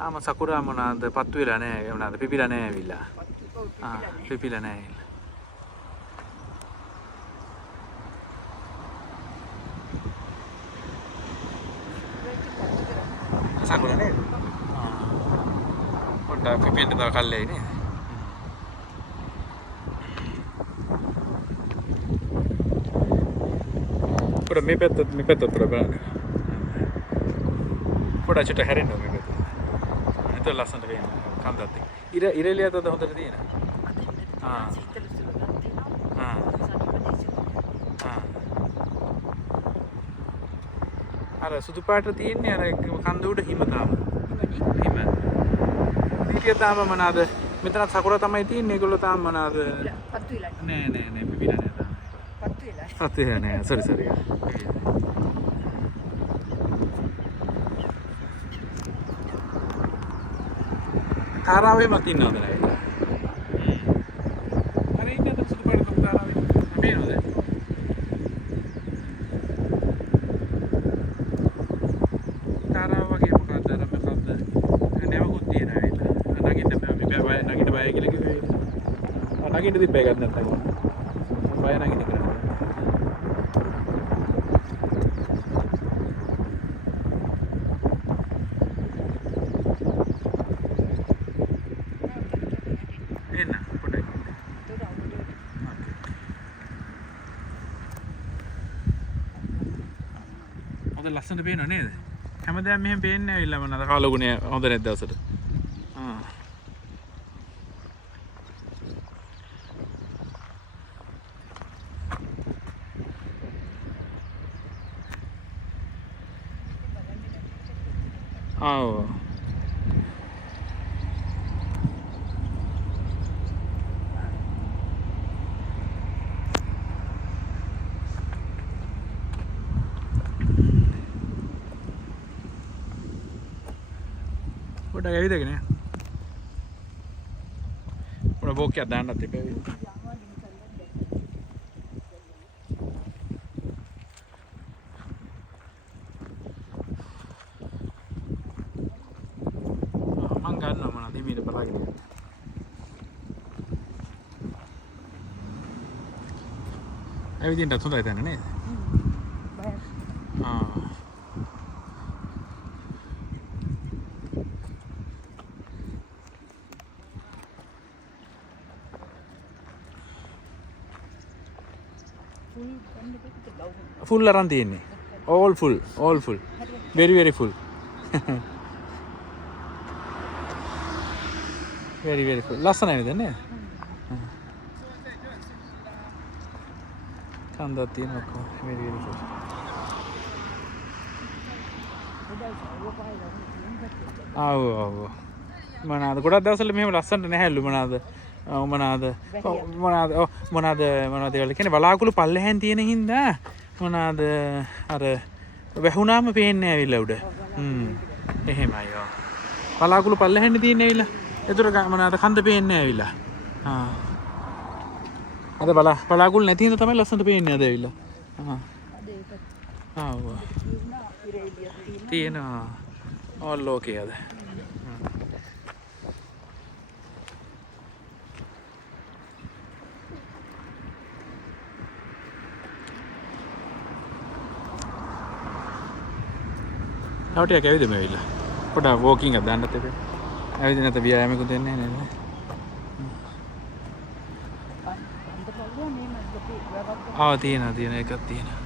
තාම සකුරා මොනවාද පත්තු වෙලා නැහැ මොනවාද පිපිලා නැහැ ඇවිල්ලා. පිපිලා නැහැ. සකුරා නේද? පොඩ්ඩක් පිපෙන්න තව කල්ලේ නේද? පොඩ මේ පැත්තට පොඩ බලන්න. පොඩ චුට්ට හැරෙන්න මේ පැත්තට. එතන ලස්සනට වෙන්නේ කන්දත් එක්ක. ඉර එළියට හොඳට තියෙනවා. අර සුදු පාට තියෙන්නේ අර කන්ද උඩ හිම තාම. හිම. ඊටිය තාම මොනවාද? මෙතන සකුරා තමයි තියෙන්නේ. ඒගොල්ලෝ තාම මොනවාද? පත්තු වෙලා. නෑ පිපිලා නෑ තාම. පත්තු වෙලා. පත්තු වෙලා නෑ. සෝරි. තාරාවේ මතින්නවද නෑ? අර ඉන්නේ අර සුදු පාට තාරාවේ. පේනවද? තාරාව වගේ මොකක්ද අර මොකක්ද? නැවකුත් තියෙනවා ඒක. නගින්න බය කියලා කිව්වේ. නගින්න තිබ්බේ එකක් නැත්තම්. බය නගින්න කියලා. එන්න පොඩ්ඩක්. හොඳ ලස්සනට පේනව නේද? හැමදාම මෙහෙම පේන්නේ නැවිලා මොනවාද කාලගුණය හොඳ නැද්ද දවසට? ආ පොඩ්ඩක් ඇවිදගෙන පොඩ බෝක්කයක් දාන්නත් එපා ඇවිත් මං ගන්නවා මොනවද හිමීට බලාගෙන ඇවිදින්නත් හොඳයි තැන නේද? full aran තියෙන්නේ all full very full very full ලස්සනයි නේද නේ කන්දක් තියෙනවා කොහොම very full ආව මොනවාද ගොඩක් දවස්වල මෙහෙම ලස්සනට නැහැලු මොනවාද කියලා කියන්නේ බලාකුළු පල්ලෙහෙන් තියෙන හින්දා මොනවාද අර වැහුණාම පේන්නේ ඇවිල්ලා උඩ එහෙමයි බලාකුළු පල්ලෙහෙන් තියෙන්නේ ඇවිල්ලා ඒතර මොනවාද කන්ද පේන්නේ ඇවිල්ලා අද බලාකුළු නැති හින්දා තමයි ලස්සනට පේන්නේ අද ඇවිල්ලා තියෙනවා all okay අද තව ටිකක් ඇවිදමු ඇවිල්ලා පොඩ්ඩක් වෝකින් එකක් දාන්නත් එපා ඇවිදින්න නැත්නම් ව්‍යායාමයකුත් දෙන්නේ නැහැ නේද තියෙන එකක් තියෙනවා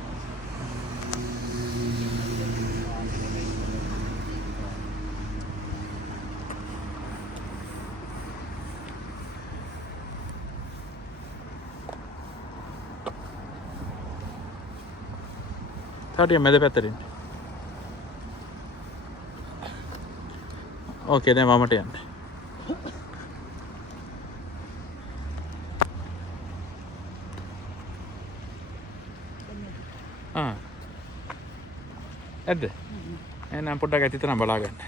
තව ටිකක් මැද පැත්තට එන්න ඕකේ දැන් වමට යන්න ඇද්ද එහෙනම් පොඩ්ඩක් ඇතිතරම් බලා ගන්න